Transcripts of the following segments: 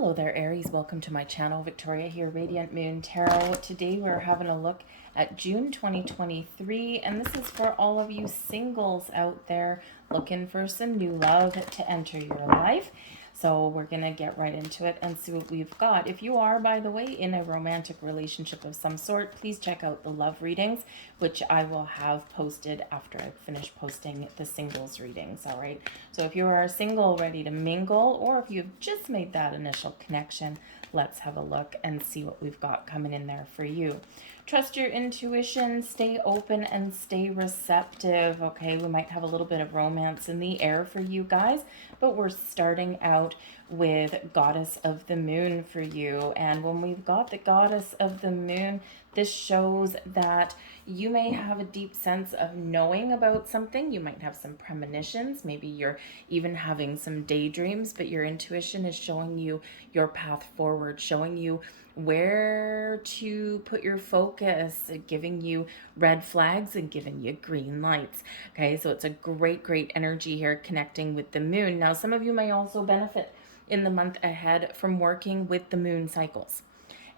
Hello there, Aries. Welcome to my channel. Victoria here, Radiant Moon Tarot. Today we're having a look at June 2023, and this is for all of you singles out there looking for some new love to enter your life. So we're going to get right into it and see what we've got. If you are, by the way, in a romantic relationship of some sort, please check out the love readings, which I will have posted after I finish posting the singles readings, all right? So if you are single, ready to mingle, or if you've just made that initial connection, let's have a look and see what we've got coming in there for you. Trust your intuition, stay open and stay receptive, okay? We might have a little bit of romance in the air for you guys, but we're starting out with Goddess of the Moon for you. And when we've got the Goddess of the Moon, this shows that you may have a deep sense of knowing about something. You might have some premonitions. Maybe you're even having some daydreams, but your intuition is showing you your path forward, showing you where to put your focus, giving you red flags and giving you green lights. Okay, so it's a great energy here connecting with the moon. Now, some of you may also benefit in the month ahead from working with the moon cycles.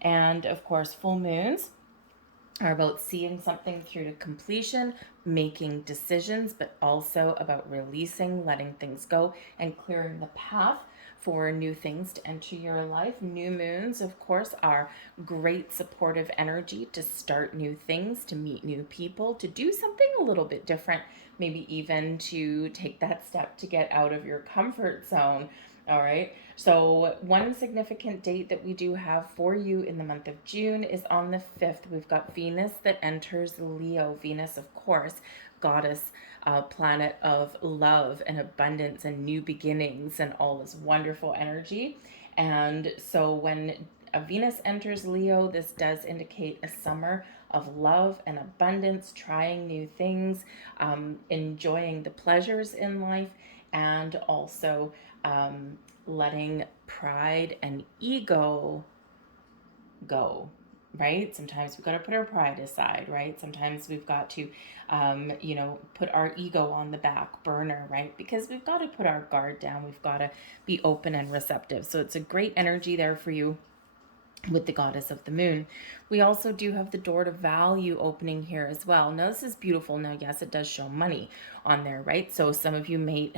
And of course, full moons are about seeing something through to completion, making decisions, but also about releasing, letting things go, and clearing the path for new things to enter your life. New moons, of course, are great supportive energy to start new things, to meet new people, to do something a little bit different, maybe even to take that step to get out of your comfort zone. All right, so one significant date that we do have for you in the month of June is on the 5th. We've got Venus that enters Leo. Venus, of course, goddess, planet of love and abundance and new beginnings and all this wonderful energy. And so when Venus enters Leo, this does indicate a summer of love and abundance, trying new things, enjoying the pleasures in life, and also letting pride and ego go, right? Sometimes we've got to put our pride aside, right? Sometimes we've got to, put our ego on the back burner, right? Because we've got to put our guard down. We've got to be open and receptive. So it's a great energy there for you with the Goddess of the Moon. We also do have the door to value opening here as well. Now this is beautiful. Now, yes, it does show money on there, right? So some of you may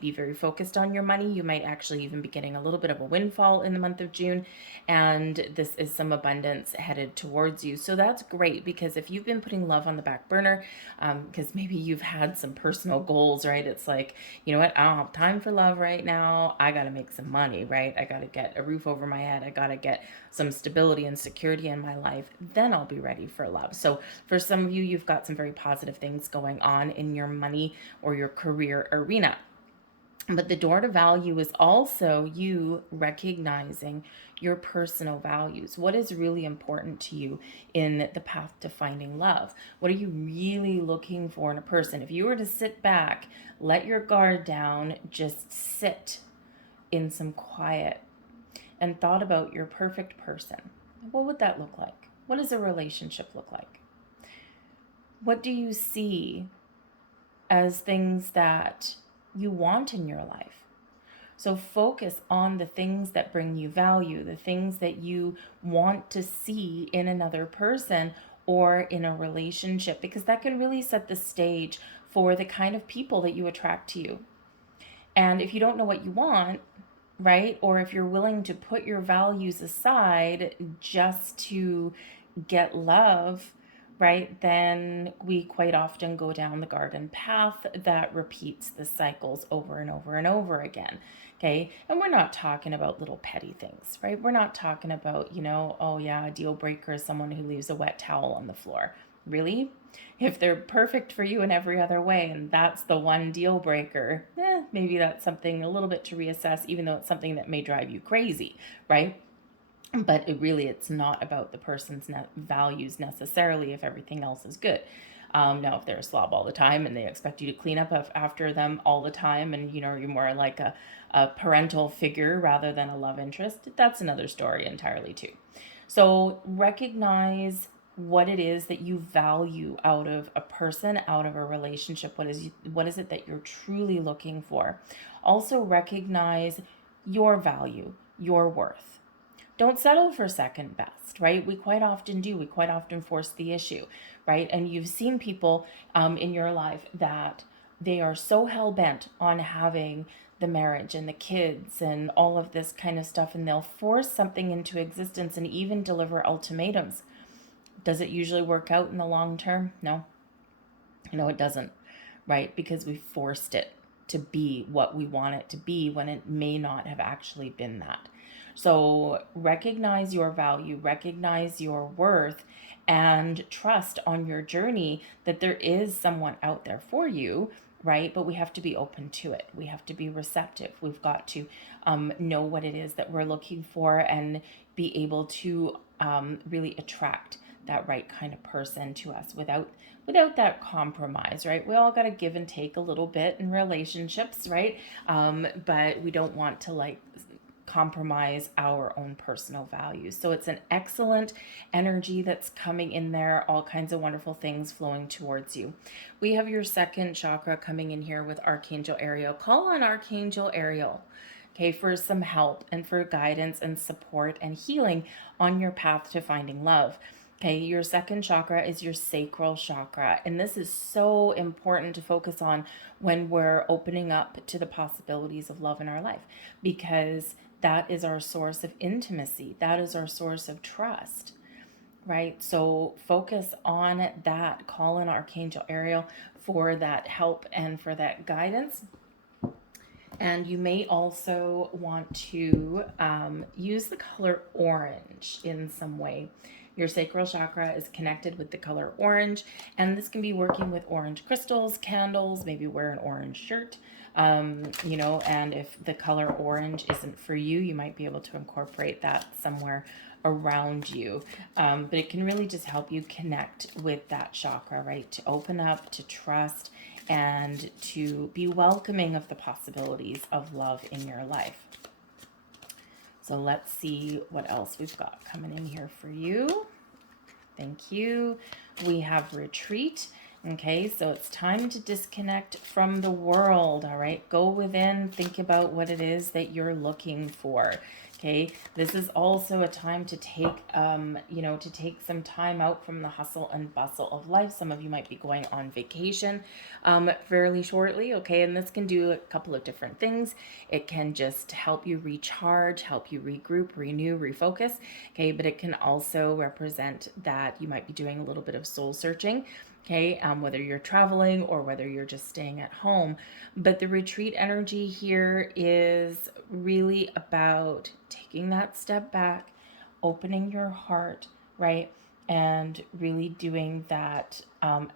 be very focused on your money. You might actually even be getting a little bit of a windfall in the month of June, and this is some abundance headed towards you. So that's great, because if you've been putting love on the back burner, because maybe you've had some personal goals, right? It's like, you know what, I don't have time for love right now. I got to make some money, right? I got to get a roof over my head. I got to get some stability and security in my life, then I'll be ready for love. So for some of you, you've got some very positive things going on in your money or your career arena. But the door to value is also you recognizing your personal values. What is really important to you in the path to finding love? What are you really looking for in a person? If you were to sit back, let your guard down, just sit in some quiet and thought about your perfect person, what would that look like? What does a relationship look like? What do you see as things that you want in your life? So focus on the things that bring you value, the things that you want to see in another person or in a relationship, because that can really set the stage for the kind of people that you attract to you. And if you don't know what you want, right? Or if you're willing to put your values aside just to get love, right? Then we quite often go down the garden path that repeats the cycles over and over and over again. Okay. And we're not talking about little petty things, right? We're not talking about, oh yeah, a deal breaker is someone who leaves a wet towel on the floor. Really? If they're perfect for you in every other way and that's the one deal breaker, maybe that's something a little bit to reassess, even though it's something that may drive you crazy, right? But it's not about the person's values necessarily if everything else is good. Now, if they're a slob all the time and they expect you to clean up after them all the time and, you're more like a parental figure rather than a love interest, that's another story entirely too. So recognize what it is that you value out of a person, out of a relationship. What is it that you're truly looking for? Also recognize your value. your worth. Don't settle for second best, right? We quite often do. We quite often force the issue, right? And you've seen people in your life that they are so hell bent on having the marriage and the kids and all of this kind of stuff, and they'll force something into existence and even deliver ultimatums. Does it usually work out in the long term? No. No, it doesn't, right? Because we forced it to be what we want it to be when it may not have actually been that. So recognize your value, recognize your worth, and trust on your journey that there is someone out there for you, right? But we have to be open to it. We have to be receptive. We've got to know what it is that we're looking for and be able to really attract that right kind of person to us without that compromise, right? We all got to give and take a little bit in relationships, right? But we don't want to like compromise our own personal values. So it's an excellent energy that's coming in there, all kinds of wonderful things flowing towards you. We have your second chakra coming in here with Archangel Ariel. Call on Archangel Ariel, okay, for some help and for guidance and support and healing on your path to finding love. Okay, your second chakra is your sacral chakra, and this is so important to focus on when we're opening up to the possibilities of love in our life, because that is our source of intimacy. That is our source of trust, right? So focus on that. Call in Archangel Ariel for that help and for that guidance. And you may also want to use the color orange in some way. Your sacral chakra is connected with the color orange, and this can be working with orange crystals, candles, maybe wear an orange shirt, and if the color orange isn't for you, you might be able to incorporate that somewhere around you. But it can really just help you connect with that chakra, right? To open up, to trust, and to be welcoming of the possibilities of love in your life. So let's see what else we've got coming in here for you. Thank you. We have retreat. Okay, so it's time to disconnect from the world. All right, go within, think about what it is that you're looking for. Okay, this is also a time to take, to take some time out from the hustle and bustle of life. Some of you might be going on vacation fairly shortly. Okay, and this can do a couple of different things. It can just help you recharge, help you regroup, renew, refocus. Okay, but it can also represent that you might be doing a little bit of soul searching. Okay, whether you're traveling or whether you're just staying at home. But the retreat energy here is really about taking that step back, opening your heart, right? And really doing that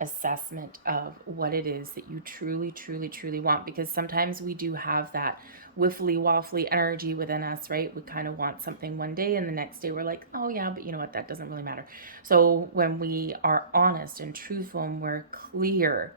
assessment of what it is that you truly, truly, truly want. Because sometimes we do have that wiffly waffly energy within us, right? We kind of want something one day and the next day we're like, oh yeah, but you know what, that doesn't really matter. So when we are honest and truthful and we're clear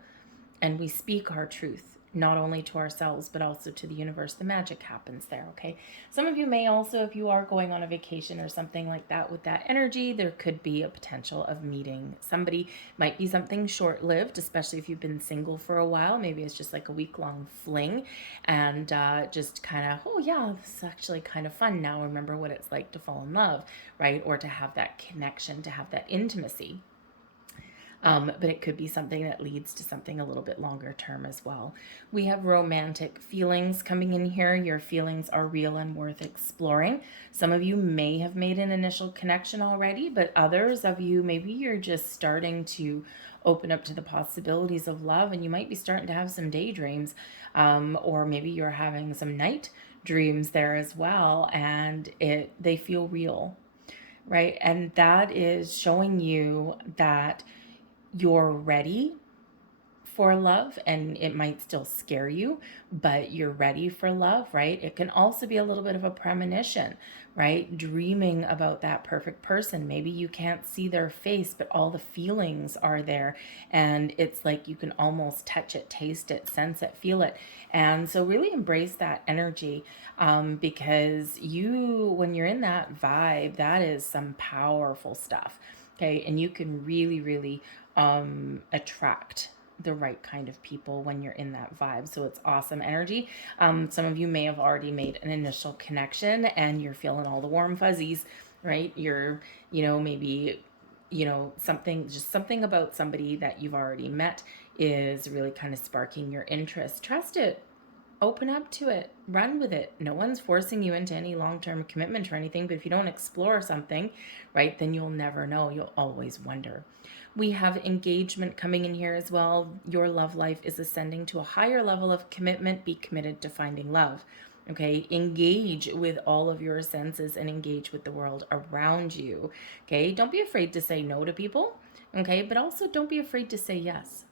and we speak our truth, not only to ourselves, but also to the universe, the magic happens there, okay? Some of you may also, if you are going on a vacation or something like that with that energy, there could be a potential of meeting somebody. Might be something short-lived, especially if you've been single for a while. Maybe it's just like a week-long fling and just kind of, oh yeah, this is actually kind of fun. Now remember what it's like to fall in love, right? Or to have that connection, to have that intimacy. But it could be something that leads to something a little bit longer term as well. We have romantic feelings coming in here. Your feelings are real and worth exploring. Some of you may have made an initial connection already, but others of you, maybe you're just starting to open up to the possibilities of love, and you might be starting to have some daydreams, or maybe you're having some night dreams there as well, and they feel real, right? And that is showing you that you're ready for love, and it might still scare you, but you're ready for love, right? It can also be a little bit of a premonition, right? Dreaming about that perfect person. Maybe you can't see their face, but all the feelings are there, and it's like you can almost touch it, taste it, sense it, feel it. And so really embrace that energy, because when you're in that vibe, that is some powerful stuff. Okay, and you can really, really attract the right kind of people when you're in that vibe. So it's awesome energy. Some of you may have already made an initial connection and you're feeling all the warm fuzzies, right? You're, maybe, something about somebody that you've already met is really kind of sparking your interest. Trust it. Open up to it, run with it. No one's forcing you into any long-term commitment or anything, but if you don't explore something, right, then you'll never know. You'll always wonder. We have engagement coming in here as well. Your love life is ascending to a higher level of commitment. Be committed to finding love. Okay, engage with all of your senses and engage with the world around you. Okay, don't be afraid to say no to people. Okay, but also don't be afraid to say yes.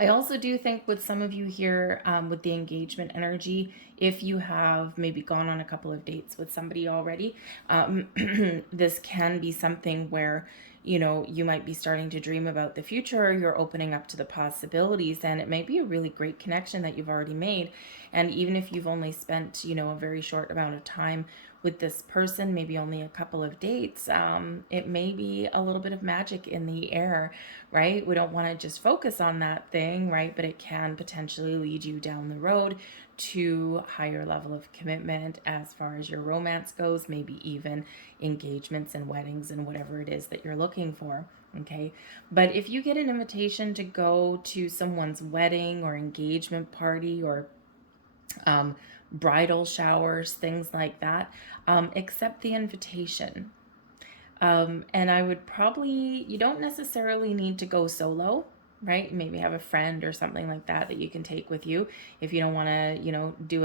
I also do think with some of you here, with the engagement energy, if you have maybe gone on a couple of dates with somebody already, this can be something where, you might be starting to dream about the future, or you're opening up to the possibilities, and it may be a really great connection that you've already made. And even if you've only spent, a very short amount of time with this person, maybe only a couple of dates, it may be a little bit of magic in the air, right? We don't want to just focus on that thing, right? But it can potentially lead you down the road to higher level of commitment as far as your romance goes, maybe even engagements and weddings and whatever it is that you're looking for. Okay. But if you get an invitation to go to someone's wedding or engagement party or bridal showers, things like that, accept the invitation. And I would probably, you don't necessarily need to go solo, right? Maybe have a friend or something like that you can take with you if you don't want to, do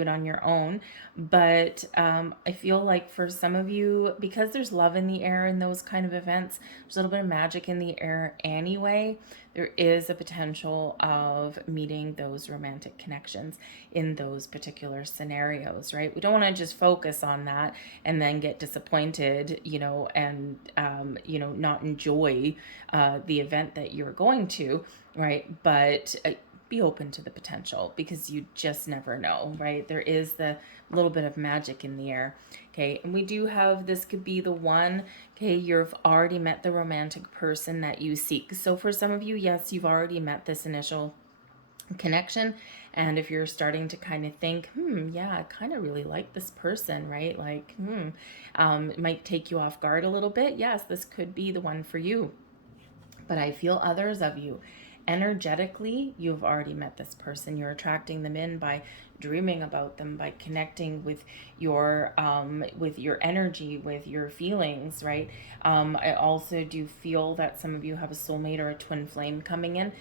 it on your own. But I feel like for some of you, because there's love in the air in those kind of events, there's a little bit of magic in the air anyway. There is a potential of meeting those romantic connections in those particular scenarios, right? We don't want to just focus on that and then get disappointed, and, not enjoy the event that you're going to, right? But be open to the potential because you just never know, right? There is the little bit of magic in the air. Okay, and we do have, this could be the one, okay, you've already met the romantic person that you seek. So for some of you, yes, you've already met this initial connection, and if you're starting to kind of think, yeah, I kind of really like this person, right? Like, it might take you off guard a little bit. Yes, this could be the one for you. But I feel others of you, energetically, you've already met this person. You're attracting them in by dreaming about them, by connecting with your energy, with your feelings, right? I also do feel that some of you have a soulmate or a twin flame coming in,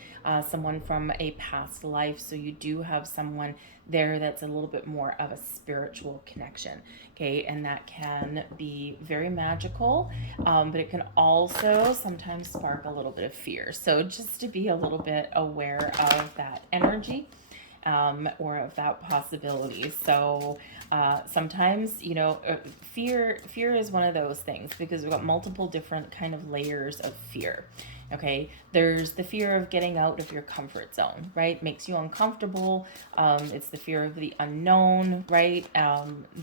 someone from a past life. So you do have someone there that's a little bit more of a spiritual connection, okay? And that can be very magical, but it can also sometimes spark a little bit of fear. So just to be a little bit aware of that energy, or of that possibility. So sometimes, fear is one of those things because we've got multiple different kind of layers of fear. Okay, there's the fear of getting out of your comfort zone, right? Makes you uncomfortable. It's the fear of the unknown, right?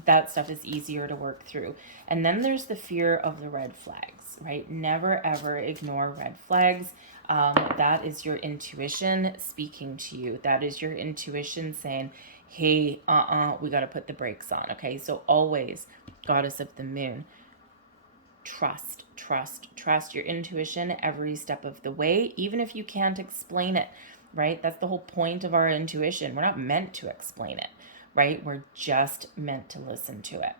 That stuff is easier to work through. And then there's the fear of the red flags, right? Never ever ignore red flags. That is your intuition speaking to you. That is your intuition saying, hey, we got to put the brakes on. Okay, so always, goddess of the moon, trust your intuition every step of the way, even if you can't explain it, right? That's the whole point of our intuition. We're not meant to explain it, right? We're just meant to listen to it.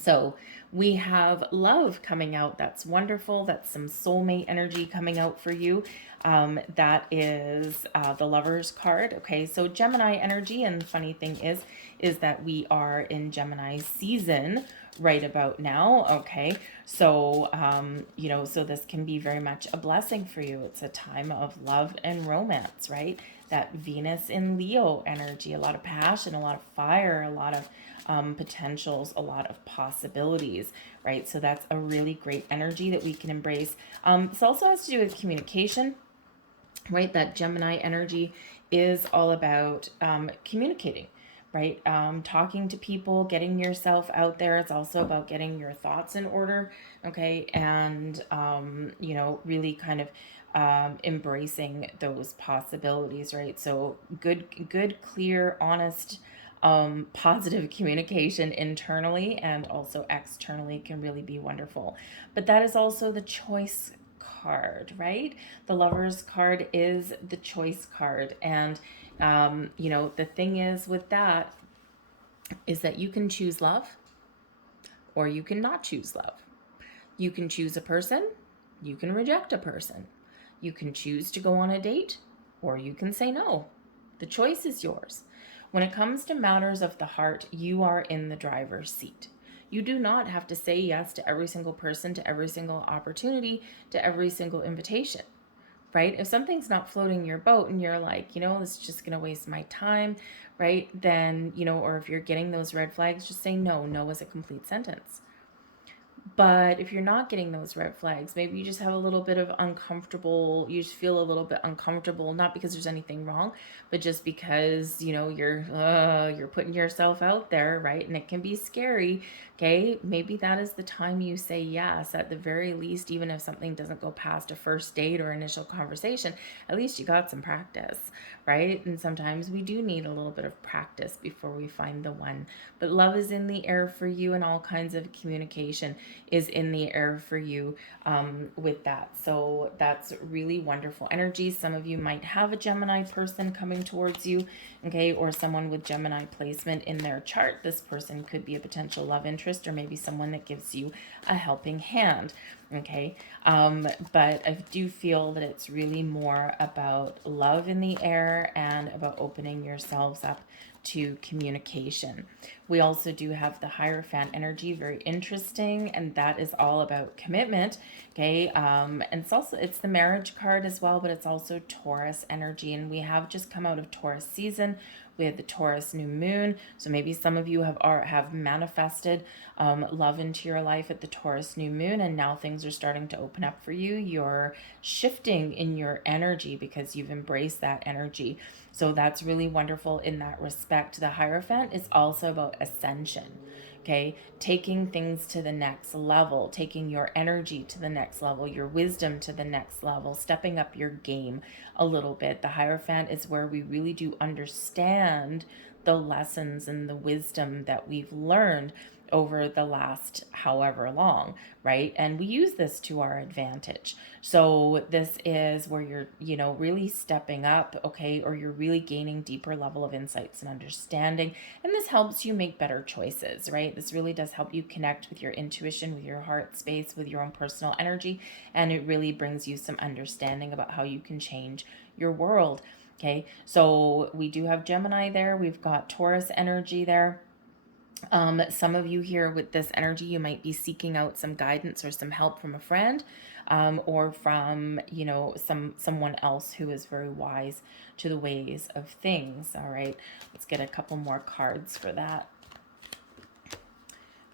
So we have love coming out. That's wonderful. That's some soulmate energy coming out for you. That is the Lover's card. Okay, so Gemini energy, and the funny thing is that we are in Gemini season right about now. Okay, so so this can be very much a blessing for you. It's a time of love and romance, right? That Venus in Leo energy, a lot of passion, a lot of fire, a lot of potentials, a lot of possibilities, right? So that's a really great energy that we can embrace. This also has to do with communication, right? That Gemini energy is all about communicating, right? Talking to people, getting yourself out there. It's also about getting your thoughts in order, okay? And, really kind of embracing those possibilities, right? So good, clear, honest, positive communication internally and also externally can really be wonderful. But that is also the choice card, right? The Lover's card is the choice card. And, the thing is with that is that you can choose love or you can not choose love. You can choose a person, you can reject a person. You can choose to go on a date or you can say no. The choice is yours. When it comes to matters of the heart, you are in the driver's seat. You do not have to say yes to every single person, to every single opportunity, to every single invitation, right? If something's not floating your boat and you're like, this is just going to waste my time, right? Then, or if you're getting those red flags, just say no. No is a complete sentence. But if you're not getting those red flags, maybe you just have a little bit of you just feel a little bit uncomfortable, not because there's anything wrong, but just because, you're putting yourself out there, right? And it can be scary. Okay. Maybe that is the time you say yes, at the very least, even if something doesn't go past a first date or initial conversation, at least you got some practice, right? And sometimes we do need a little bit of practice before we find the one. But love is in the air for you, and all kinds of communication is in the air for you with that. So that's really wonderful energy. Some of you might have a Gemini person coming towards you, okay, or someone with Gemini placement in their chart. This person could be a potential love interest or maybe someone that gives you a helping hand. Okay. But I do feel that it's really more about love in the air and about opening yourselves up to communication. We also do have the Hierophant energy, very interesting, and that is all about commitment. Okay, and it's the marriage card as well, but it's also Taurus energy, and we have just come out of Taurus season. We had the Taurus new moon, so maybe some of you have manifested love into your life at the Taurus new moon, and now things are starting to open up for you. You're shifting in your energy because you've embraced that energy. So that's really wonderful in that respect. The Hierophant is also about ascension. Okay, taking things to the next level, taking your energy to the next level, your wisdom to the next level, stepping up your game a little bit. The Hierophant is where we really do understand the lessons and the wisdom that we've learned over the last however long, right? And we use this to our advantage. So this is where you're, really stepping up, okay, or you're really gaining deeper level of insights and understanding. And this helps you make better choices, right? This really does help you connect with your intuition, with your heart space, with your own personal energy. And it really brings you some understanding about how you can change your world. Okay, so we do have Gemini there. We've got Taurus energy there. Some of you here with this energy, you might be seeking out some guidance or some help from a friend, or from, someone else who is very wise to the ways of things. All right, let's get a couple more cards for that.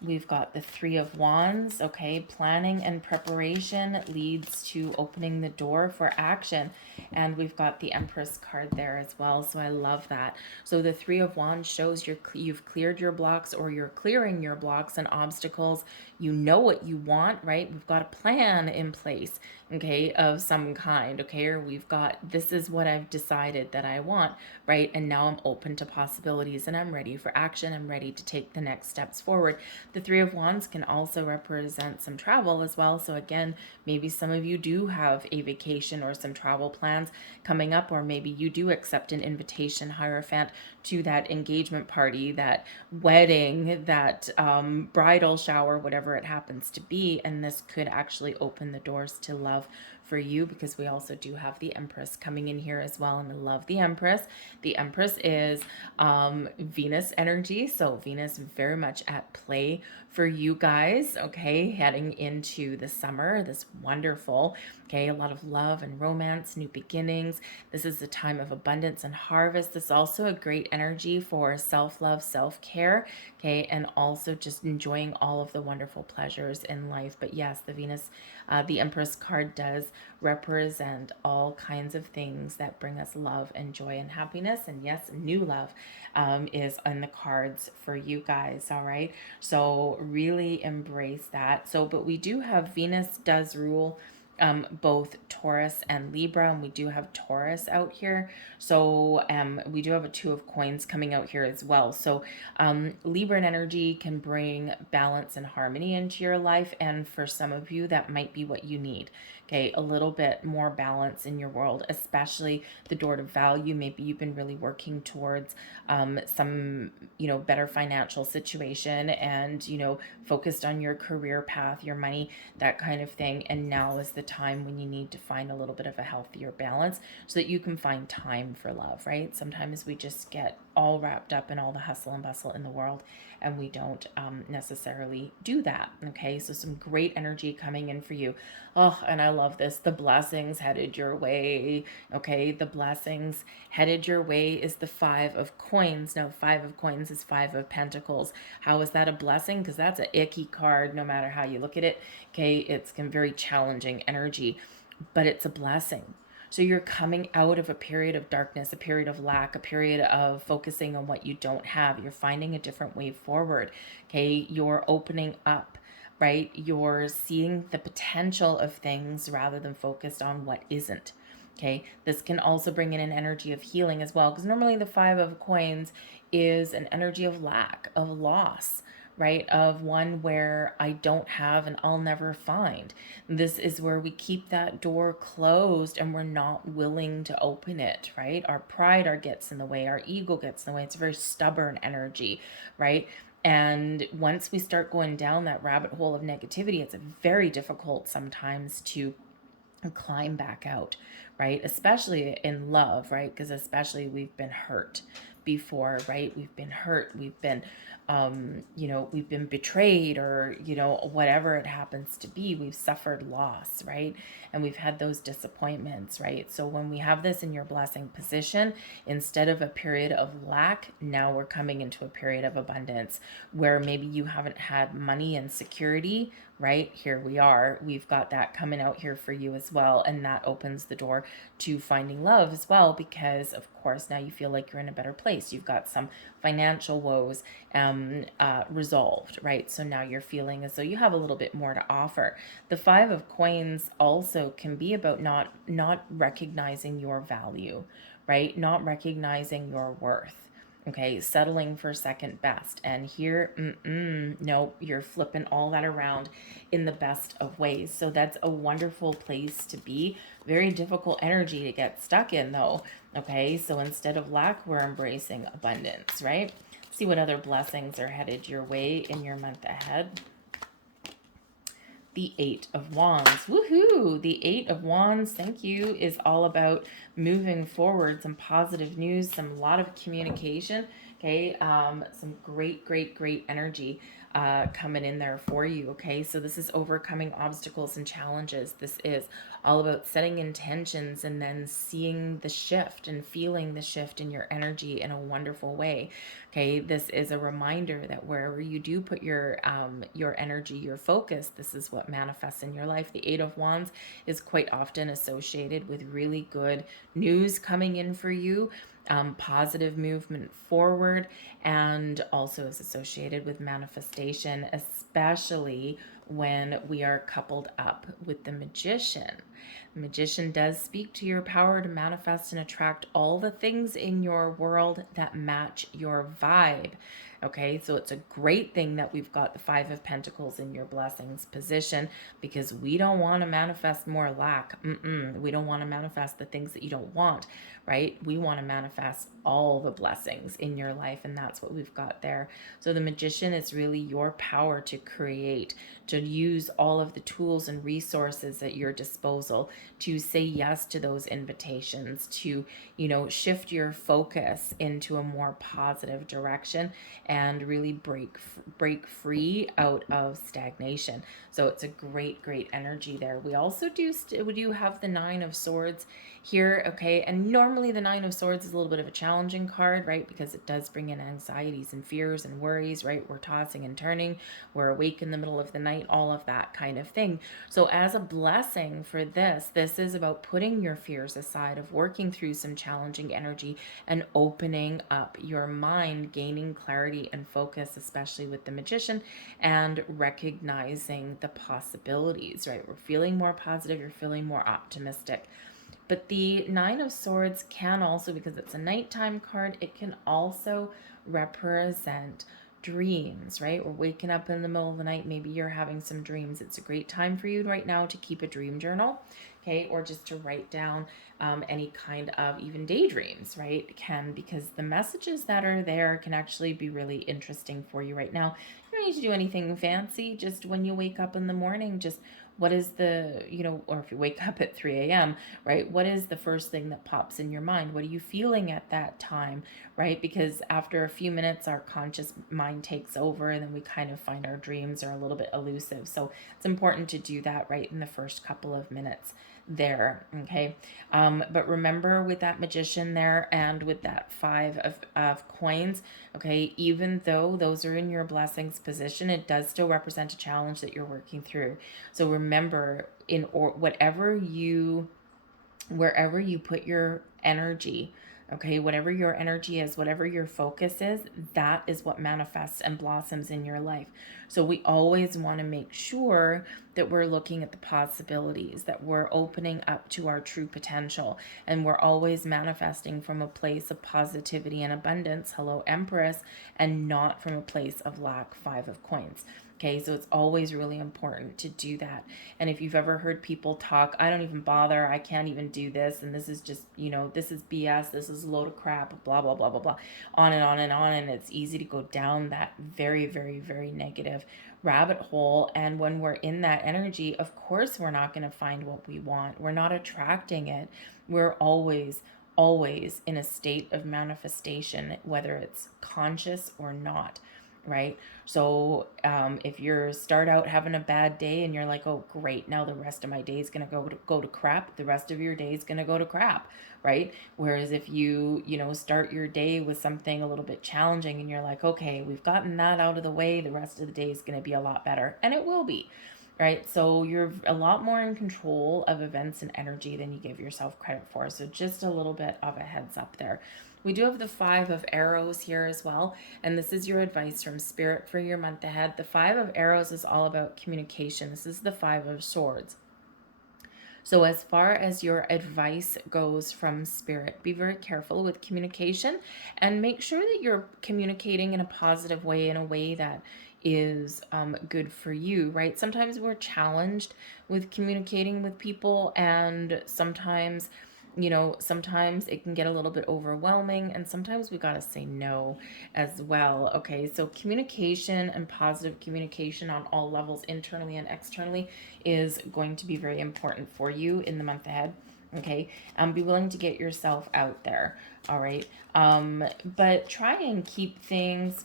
We've got the Three of Wands. Okay, planning and preparation leads to opening the door for action. And we've got the Empress card there as well. So I love that. So the Three of Wands shows you've cleared your blocks, or you're clearing your blocks and obstacles. You know what you want, right? We've got a plan in place, okay, of some kind, okay? Or we've got, this is what I've decided that I want, right? And now I'm open to possibilities and I'm ready for action. I'm ready to take the next steps forward. The Three of Wands can also represent some travel as well. So again, maybe some of you do have a vacation or some travel plans coming up, or maybe you do accept an invitation, Hierophant, to that engagement party, that wedding, that bridal shower, whatever it happens to be. And this could actually open the doors to love for you, because we also do have the Empress coming in here as well. And I love the Empress. The Empress is Venus energy. So Venus very much at play for you guys, okay, heading into the summer, this wonderful, okay, a lot of love and romance, new beginnings. This is the time of abundance and harvest. This is also a great energy for self-love, self-care, okay, and also just enjoying all of the wonderful pleasures in life. But yes, the Venus, the Empress card does represent all kinds of things that bring us love and joy and happiness. And yes, new love is in the cards for you guys. All right. So really embrace that. So, but we do have Venus does rule both Taurus and Libra, and we do have Taurus out here. So we do have a Two of Coins coming out here as well. So Libran energy can bring balance and harmony into your life, and for some of you, that might be what you need. Okay, a little bit more balance in your world, especially the door to value. Maybe you've been really working towards some, better financial situation, and, focused on your career path, your money, that kind of thing. And now is the time when you need to find a little bit of a healthier balance so that you can find time for love, right? Sometimes we just get all wrapped up in all the hustle and bustle in the world, and we don't necessarily do that. Okay, so some great energy coming in for you. Oh, and I love this. The blessings headed your way. Okay, the blessings headed your way is the Five of Coins. Now, Five of Coins is Five of Pentacles. How is that a blessing? Because that's an icky card no matter how you look at it. Okay, it's very challenging energy, but it's a blessing. So you're coming out of a period of darkness, a period of lack, a period of focusing on what you don't have. You're finding a different way forward. Okay, you're opening up, right? You're seeing the potential of things rather than focused on what isn't. Okay, this can also bring in an energy of healing as well, because normally the Five of Coins is an energy of lack, of loss, right? Of one where I don't have and I'll never find. This is where we keep that door closed and we're not willing to open it, right? Our pride gets in the way, our ego gets in the way. It's a very stubborn energy, right? And once we start going down that rabbit hole of negativity, it's very difficult sometimes to climb back out, right? Especially in love, right? Because especially we've been hurt before, right? We've been hurt. We've been, we've been betrayed, or, whatever it happens to be. We've suffered loss, right? And we've had those disappointments, right? So when we have this in your blessing position, instead of a period of lack, now we're coming into a period of abundance where maybe you haven't had money and security, right? Here we are. We've got that coming out here for you as well. And that opens the door to finding love as well, because of course now you feel like you're in a better place. You've got some financial woes resolved, right? So now you're feeling as though you have a little bit more to offer. The Five of Coins also can be about not recognizing your value, right? Not recognizing your worth. Okay, settling for second best. And here, nope, you're flipping all that around in the best of ways. So that's a wonderful place to be. Very difficult energy to get stuck in, though. Okay, so instead of lack, we're embracing abundance, right? See what other blessings are headed your way in your month ahead. The Eight of Wands. Woohoo! The Eight of Wands, thank you, is all about moving forward, some positive news, some lot of communication. Okay, some great energy coming in there for you. Okay, so this is overcoming obstacles and challenges. This is all about setting intentions and then seeing the shift and feeling the shift in your energy in a wonderful way. Okay, this is a reminder that wherever you do put your energy, your focus, this is what manifests in your life. The Eight of Wands is quite often associated with really good news coming in for you, positive movement forward, and also is associated with manifestation, especially when we are coupled up with the Magician. The Magician does speak to your power to manifest and attract all the things in your world that match your vibe. Okay, so it's a great thing that we've got the Five of Pentacles in your blessings position, because we don't want to manifest more lack. We don't want to manifest the things that you don't want, right? We want to manifest all the blessings in your life, and that's what we've got there. So the Magician is really your power to create, to use all of the tools and resources at your disposal, to say yes to those invitations, to, shift your focus into a more positive direction and really break free out of stagnation. So it's a great energy there. We also do have the Nine of Swords here, okay? And normally the Nine of Swords is a little bit of a challenging card, right? Because it does bring in anxieties and fears and worries, right? We're tossing and turning, we're awake in the middle of the night, all of that kind of thing. So as a blessing for this is about putting your fears aside, of working through some challenging energy and opening up your mind, gaining clarity and focus, especially with the Magician, and recognizing the possibilities, right? We're feeling more positive, you're feeling more optimistic. But the Nine of Swords can also, because it's a nighttime card, it can also represent dreams, right? We're waking up in the middle of the night. Maybe you're having some dreams. It's a great time for you right now to keep a dream journal, okay? Or just to write down any kind of even daydreams, right? Because the messages that are there can actually be really interesting for you right now. You don't need to do anything fancy. Just when you wake up in the morning, just what is the, or if you wake up at 3 a.m., right? What is the first thing that pops in your mind? What are you feeling at that time, right? Because after a few minutes, our conscious mind takes over, and then we kind of find our dreams are a little bit elusive. So it's important to do that right in the first couple of minutes there, okay? But remember, with that Magician there and with that Five of Coins, okay, even though those are in your blessings position, it does still represent a challenge that you're working through. So remember, wherever you put your energy, okay, whatever your energy is, whatever your focus is, that is what manifests and blossoms in your life. So we always want to make sure that we're looking at the possibilities, that we're opening up to our true potential, and we're always manifesting from a place of positivity and abundance, hello Empress, and not from a place of lack, Five of Coins. Okay, so it's always really important to do that. And if you've ever heard people talk, I don't even bother, I can't even do this, and this is just, this is BS, this is a load of crap, blah, blah, blah, blah, blah, on and on and on. And it's easy to go down that very, very, very negative rabbit hole. And when we're in that energy, of course, we're not going to find what we want. We're not attracting it. We're always in a state of manifestation, whether it's conscious or not. Right? So if you start out having a bad day and you're like, oh, great, now the rest of my day is going to go to crap, the rest of your day is going to go to crap, right? Whereas if you, start your day with something a little bit challenging and you're like, okay, we've gotten that out of the way, the rest of the day is going to be a lot better. And it will be, right? So you're a lot more in control of events and energy than you give yourself credit for. So just a little bit of a heads up there. We do have the Five of Arrows here as well, and this is your advice from Spirit for your month ahead. The Five of Arrows is all about communication. This is the Five of Swords. So as far as your advice goes from Spirit, be very careful with communication and make sure that you're communicating in a positive way, in a way that is good for you, right? Sometimes we're challenged with communicating with people, and sometimes it can get a little bit overwhelming, and sometimes we got to say no as well. Okay, so communication and positive communication on all levels, internally and externally, is going to be very important for you in the month ahead. Okay, be willing to get yourself out there. All right, but try and keep things.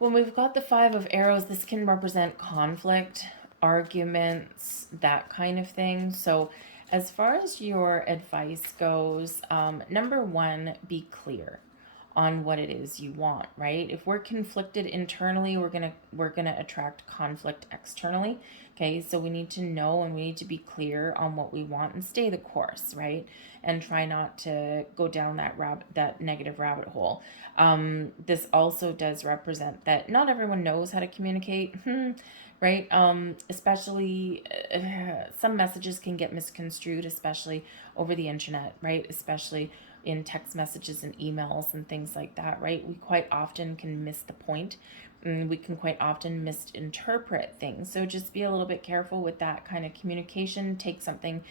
When we've got the Five of Arrows, this can represent conflict, arguments, that kind of thing. So as far as your advice goes, number one, be clear on what it is you want, right? If we're conflicted internally, we're gonna attract conflict externally. Okay, so we need to know and we need to be clear on what we want and stay the course, right? And try not to go down that negative rabbit hole. This also does represent that not everyone knows how to communicate. Right? Especially some messages can get misconstrued, especially over the internet, right? Especially in text messages and emails and things like that, right? We quite often can miss the point. We can quite often misinterpret things. So just be a little bit careful with that kind of communication. Take something,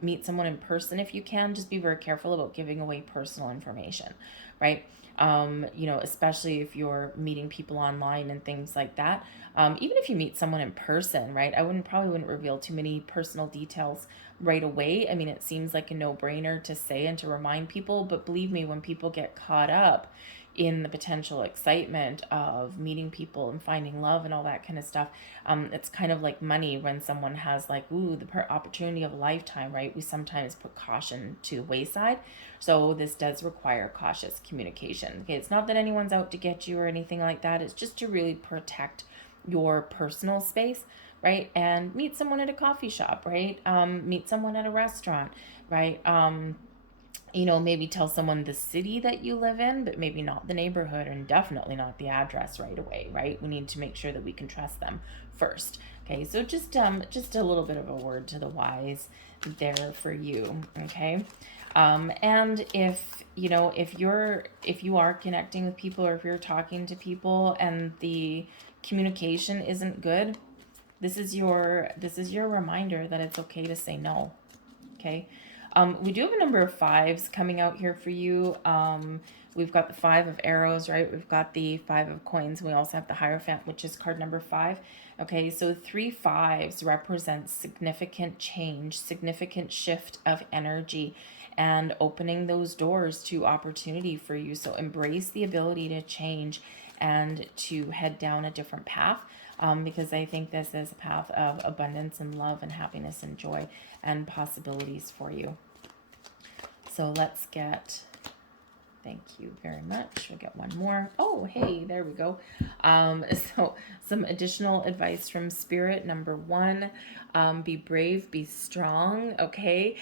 meet someone in person if you can. Just be very careful about giving away personal information, right? Especially if you're meeting people online and things like that. Even if you meet someone in person, right? I probably wouldn't reveal too many personal details right away. I mean, it seems like a no-brainer to say and to remind people, but believe me, when people get caught up in the potential excitement of meeting people and finding love and all that kind of stuff. It's kind of like money when someone has like, ooh, the opportunity of a lifetime, right? We sometimes put caution to the wayside. So this does require cautious communication. Okay, it's not that anyone's out to get you or anything like that. It's just to really protect your personal space, right? And meet someone at a coffee shop, right? Meet someone at a restaurant, right? Maybe tell someone the city that you live in, but maybe not the neighborhood, and definitely not the address right away, right? We need to make sure that we can trust them first. Okay, so just a little bit of a word to the wise there for you. Okay. And if you are connecting with people, or if you're talking to people and the communication isn't good, this is your reminder that it's okay to say no. Okay. We do have a number of fives coming out here for you. We've got the 5 of arrows, right? We've got the 5 of coins. We also have the Hierophant, which is card number 5. Okay, so 3 5s represent significant change, significant shift of energy, and opening those doors to opportunity for you. So embrace the ability to change and to head down a different path. Because I think this is a path of abundance and love and happiness and joy and possibilities for you. So let's get, thank you very much. We'll get one more. Oh, hey, there we go. So some additional advice from Spirit. Number 1, be brave, be strong. Okay.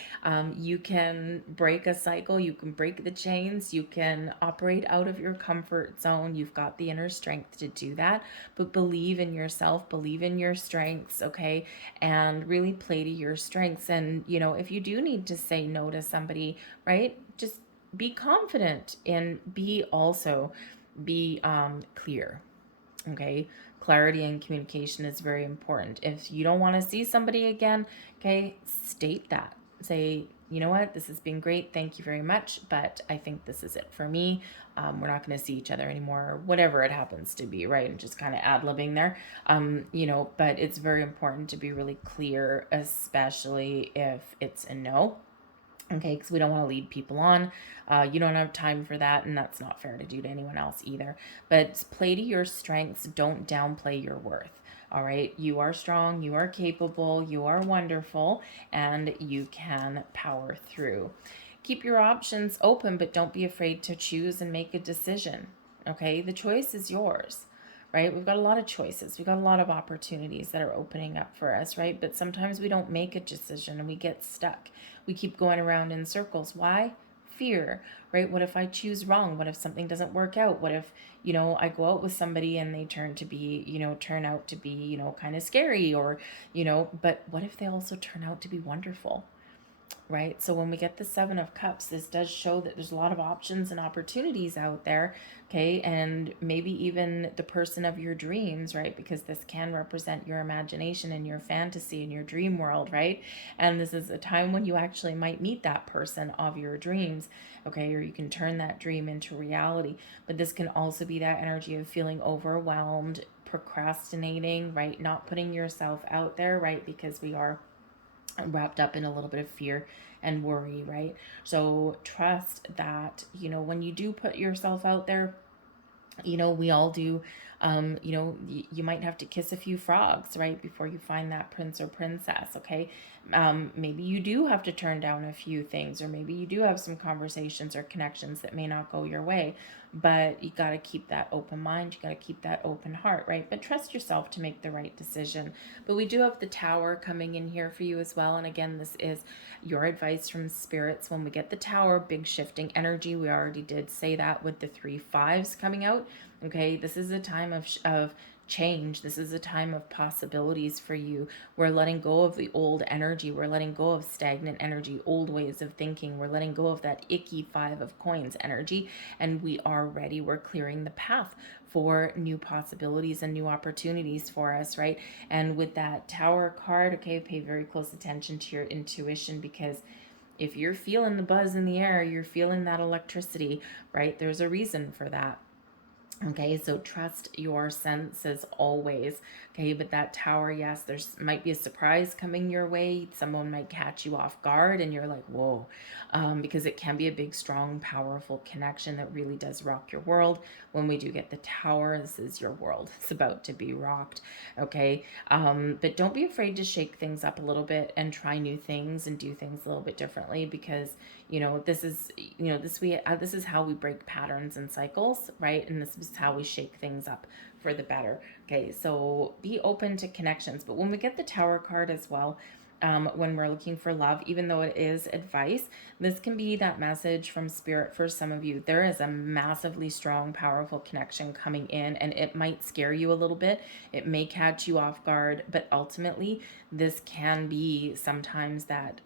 You can break a cycle. You can break the chains. You can operate out of your comfort zone. You've got the inner strength to do that, but believe in yourself, believe in your strengths. Okay. And really play to your strengths. And, if you do need to say no to somebody, right, just be confident and be clear. Okay. Clarity and communication is very important. If you don't want to see somebody again, okay, state that. Say, you know what, this has been great. Thank you very much. But I think this is it for me. We're not going to see each other anymore, or whatever it happens to be, right? And just kind of ad-libbing there. But it's very important to be really clear, especially if it's a no. Okay, because we don't want to lead people on. You don't have time for that, and that's not fair to do to anyone else either. But play to your strengths. Don't downplay your worth. All right, you are strong, you are capable, you are wonderful, and you can power through. Keep your options open, but don't be afraid to choose and make a decision. Okay, the choice is yours. Right? We've got a lot of choices. We've got a lot of opportunities that are opening up for us, right? But sometimes we don't make a decision and we get stuck. We keep going around in circles. Why? Fear, right? What if I choose wrong? What if something doesn't work out? What if, I go out with somebody and they turn out to be, kind of scary, or, but what if they also turn out to be wonderful? Right? So when we get the 7 of Cups, this does show that there's a lot of options and opportunities out there. Okay. And maybe even the person of your dreams, right? Because this can represent your imagination and your fantasy and your dream world, right? And this is a time when you actually might meet that person of your dreams. Okay. Or you can turn that dream into reality. But this can also be that energy of feeling overwhelmed, procrastinating, right? Not putting yourself out there, right? Because we are wrapped up in a little bit of fear and worry, right? So trust that, when you do put yourself out there, we all do. You might have to kiss a few frogs, right, before you find that prince or princess. Okay. Maybe you do have to turn down a few things, or maybe you do have some conversations or connections that may not go your way, but you got to keep that open mind. You got to keep that open heart, right? But trust yourself to make the right decision. But we do have the Tower coming in here for you as well. And again, this is your advice from spirits. When we get the Tower, big shifting energy. We already did say that with the 3 5s coming out. Okay, this is a time of change. This is a time of possibilities for you. We're letting go of the old energy. We're letting go of stagnant energy, old ways of thinking. We're letting go of that icky 5 of coins energy, and we are ready. We're clearing the path for new possibilities and new opportunities for us, right? And with that Tower card, okay, pay very close attention to your intuition, because if you're feeling the buzz in the air, you're feeling that electricity, right? There's a reason for that. Okay, so trust your senses always. Okay, but that tower, yes, there's might be a surprise coming your way. Someone might catch you off guard, and you're like, whoa, because it can be a big, strong, powerful connection that really does rock your world. When we do get the tower, this is your world. It's about to be rocked. Okay, but don't be afraid to shake things up a little bit and try new things and do things a little bit differently, because this is this is how we break patterns and cycles, right? And this is how we shake things up for the better. Okay, so be open to connections. But when we get the tower card as well, when we're looking for love, even though it is advice, this can be that message from spirit for some of you. There is a massively strong, powerful connection coming in, and it might scare you a little bit. It may catch you off guard, but ultimately, this can be sometimes that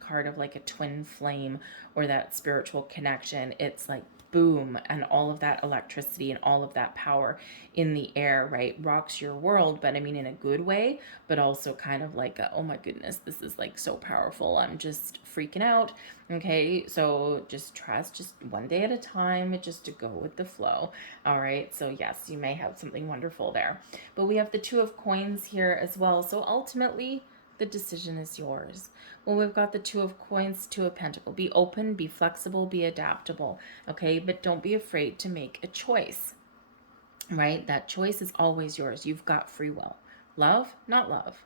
card of like a twin flame or that spiritual connection. It's like boom, and all of that electricity and all of that power in the air, right, rocks your world, but I mean in a good way, but also kind of like oh my goodness, this is like so powerful, I'm just freaking out. Okay, so just trust, just one day at a time, just to go with the flow. All right, so yes, you may have something wonderful there. But we have the Two of Coins here as well, so ultimately the decision is yours. Well, we've got the Two of Coins, Two of Pentacles. Be open, be flexible, be adaptable, okay? But don't be afraid to make a choice, right? That choice is always yours. You've got free will. Love, not love.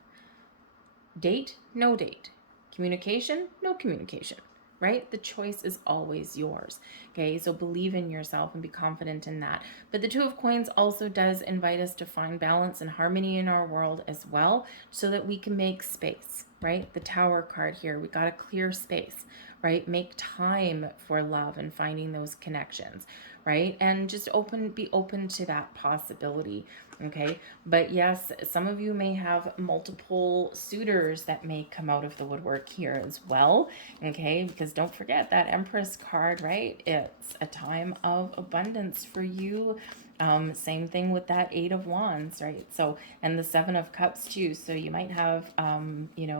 Date, no date. Communication, no communication, right? The choice is always yours. Okay, so believe in yourself and be confident in that. But the Two of Coins also does invite us to find balance and harmony in our world as well, so that we can make space, right? The Tower card here, we got to clear space, right? Make time for love and finding those connections, right? And just be open to that possibility. Okay, but yes, some of you may have multiple suitors that may come out of the woodwork here as well. Okay, because don't forget that Empress card, right? It's a time of abundance for you. Same thing with that Eight of Wands, right? So, and the Seven of Cups too. So you might have, you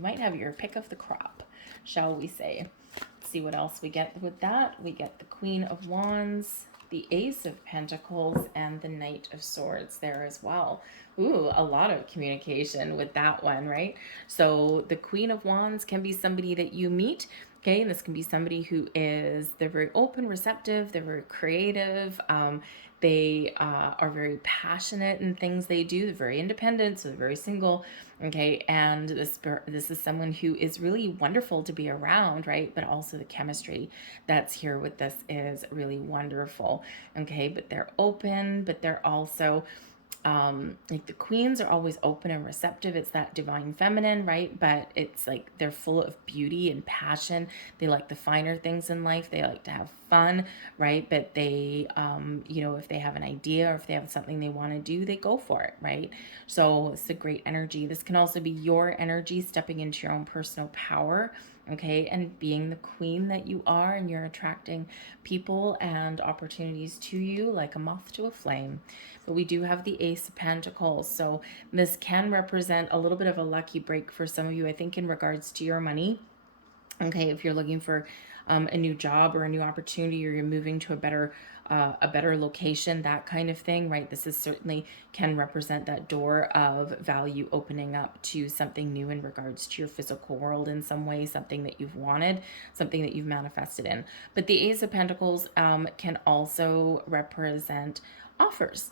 might have your pick of the crop, shall we say. Let's see what else we get with that. We get the Queen of Wands, the Ace of Pentacles, and the Knight of Swords there as well. Ooh, a lot of communication with that one, right? So the Queen of Wands can be somebody that you meet. Okay, and this can be somebody who they're very open, receptive, they're very creative, they are very passionate in things they do, they're very independent, so they're very single. Okay, and this is someone who is really wonderful to be around, right? But also the chemistry that's here with this is really wonderful. Okay, but they're open, but they're also like the queens are always open and receptive. It's that divine feminine, right? But it's like they're full of beauty and passion. They like the finer things in life. They like to have fun, right? But they if they have an idea or if they have something they want to do, they go for it, right? So it's a great energy. This can also be your energy stepping into your own personal power, okay, and being the queen that you are, and you're attracting people and opportunities to you like a moth to a flame. But we do have the Ace of Pentacles, so this can represent a little bit of a lucky break for some of you, I think, in regards to your money. Okay, if you're looking for a new job or a new opportunity, or you're moving to a better location, that kind of thing, right? This is certainly can represent that door of value opening up to something new in regards to your physical world in some way, something that you've wanted, something that you've manifested in. But the Ace of Pentacles can also represent offers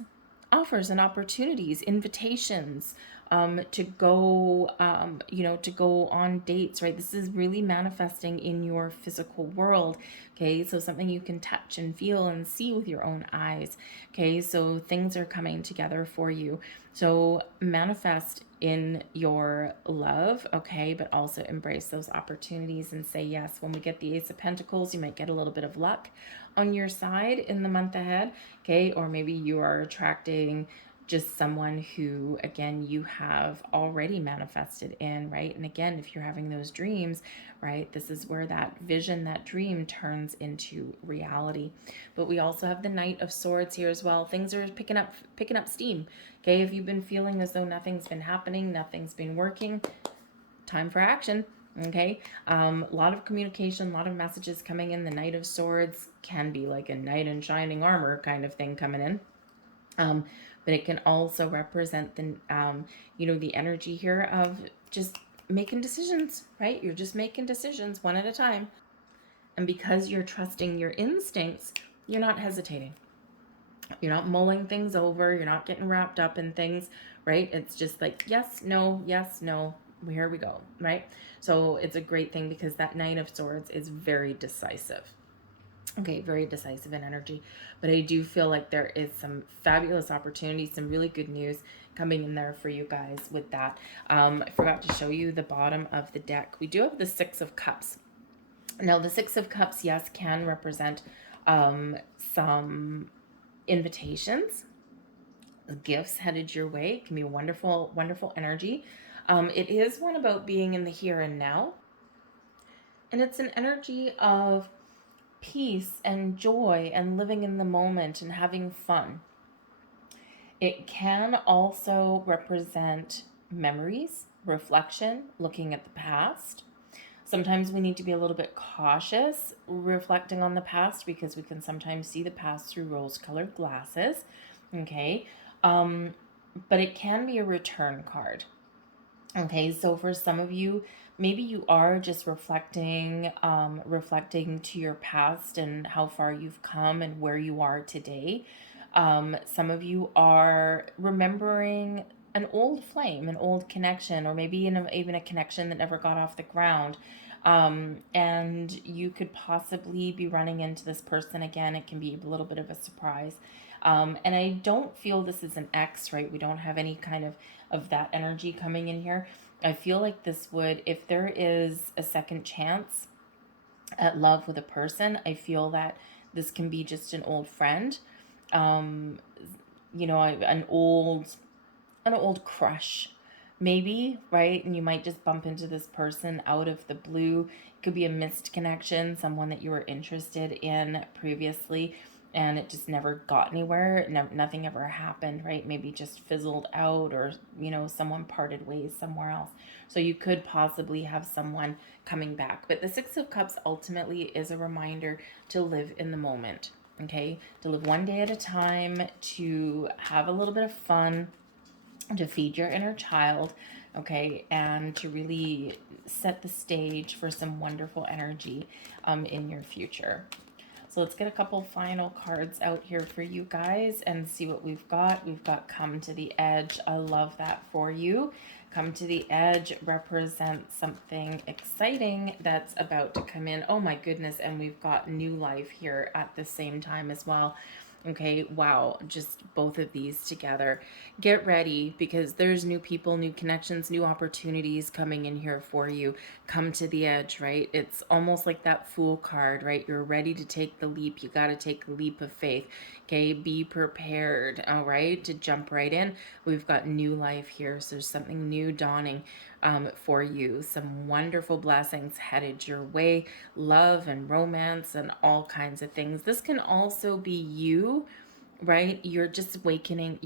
and opportunities, invitations, to go, to go on dates, right? This is really manifesting in your physical world. Okay, so something you can touch and feel and see with your own eyes. Okay, so things are coming together for you. So manifest in your love, okay, but also embrace those opportunities and say yes. When we get the Ace of Pentacles, you might get a little bit of luck on your side in the month ahead, okay, or maybe you are attracting just someone who, again, you have already manifested in, right? And again, if you're having those dreams, right, this is where that vision, that dream turns into reality. But we also have the Knight of Swords here as well. Things are picking up steam. Okay, if you've been feeling as though nothing's been happening, nothing's been working, time for action. Okay, a lot of communication, a lot of messages coming in. The Knight of Swords can be like a knight in shining armor kind of thing coming in. Um, but it can also represent the, the energy here of just making decisions, right? You're just making decisions one at a time. And because you're trusting your instincts, you're not hesitating. You're not mulling things over. You're not getting wrapped up in things, right? It's just like, yes, no, here we go, right? So it's a great thing because that Knight of Swords is very decisive. Okay, very decisive in energy. But I do feel like there is some fabulous opportunities, some really good news coming in there for you guys with that. I forgot to show you the bottom of the deck. We do have the Six of Cups. Now, the Six of Cups, yes, can represent some invitations, gifts headed your way. It can be a wonderful, wonderful energy. It is one about being in the here and now. And it's an energy of peace and joy and living in the moment and having fun. It can also represent memories, reflection, looking at the past. Sometimes we need to be a little bit cautious reflecting on the past because we can sometimes see the past through rose-colored glasses. Okay. But it can be a return card. Okay, so for some of you, maybe you are just reflecting to your past and how far you've come and where you are today. Some of you are remembering an old flame, an old connection, or maybe even a connection that never got off the ground. And you could possibly be running into this person again. It can be a little bit of a surprise. And I don't feel this is an X, right? We don't have any kind of that energy coming in here. I feel like this would, if there is a second chance at love with a person, I feel that this can be just an old friend, an old crush, maybe, right? And you might just bump into this person out of the blue. It could be a missed connection, someone that you were interested in previously, and it just never got anywhere. Nothing ever happened, right? Maybe just fizzled out, or someone parted ways somewhere else. So you could possibly have someone coming back. But the Six of Cups ultimately is a reminder to live in the moment. Okay, to live one day at a time, to have a little bit of fun, to feed your inner child, okay, and to really set the stage for some wonderful energy in your future. So let's get a couple final cards out here for you guys and see what we've got. We've got Come to the Edge. I love that for you. Come to the Edge represents something exciting that's about to come in. Oh my goodness, and we've got new life here at the same time as well. Okay, wow, just both of these together. Get ready because there's new people, new connections, new opportunities coming in here for you. Come to the edge, right? It's almost like that Fool card, right? You're ready to take the leap. You got to take the leap of faith. Okay, be prepared, all right, to jump right in. We've got new life here, so there's something new dawning for you. Some wonderful blessings headed your way, love and romance and all kinds of things. This can also be you, right? You're just awakening.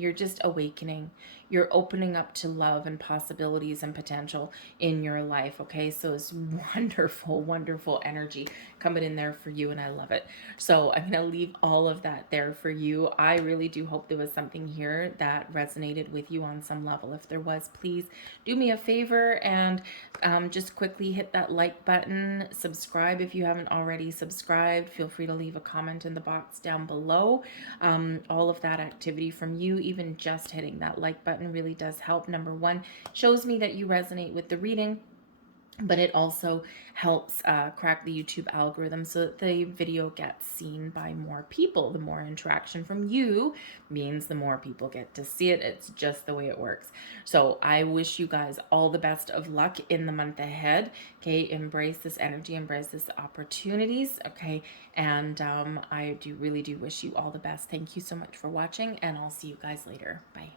You're opening up to love and possibilities and potential in your life. Okay, so it's wonderful, wonderful energy coming in there for you, and I love it. So I'm gonna leave all of that there for you. I really do hope there was something here that resonated with you on some level. If there was, please do me a favor and just quickly hit that like button. Subscribe if you haven't already subscribed. Feel free to leave a comment in the box down below. All of that activity from you, even just hitting that like button, really does help. Number one, shows me that you resonate with the reading, but it also helps crack the YouTube algorithm so that the video gets seen by more people. The more interaction from you means the more people get to see it. It's just the way it works. So I wish you guys all the best of luck in the month ahead. Okay, embrace this energy, embrace this opportunities. Okay, and I really do wish you all the best. Thank you so much for watching, and I'll see you guys later. Bye.